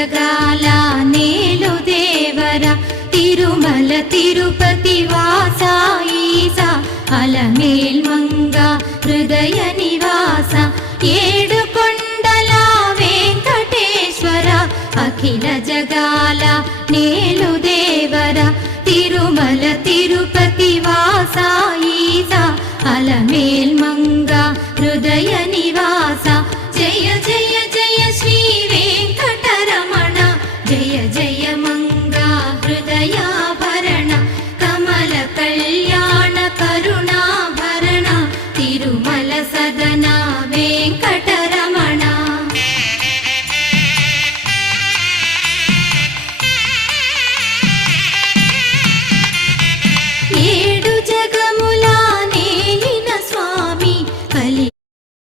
జగాల నేలు దేవర తిరుమల తిరుపతి వాస ఈసా అలమేల్ మంగ హృదయ నివాస ఏడు కొండల వెంకటేశ్వర అఖిల జగాల నేలు దేవర తిరుమల తిరుపతి వాస ఈసా అలమేల్ మంగ హృదయ నివాస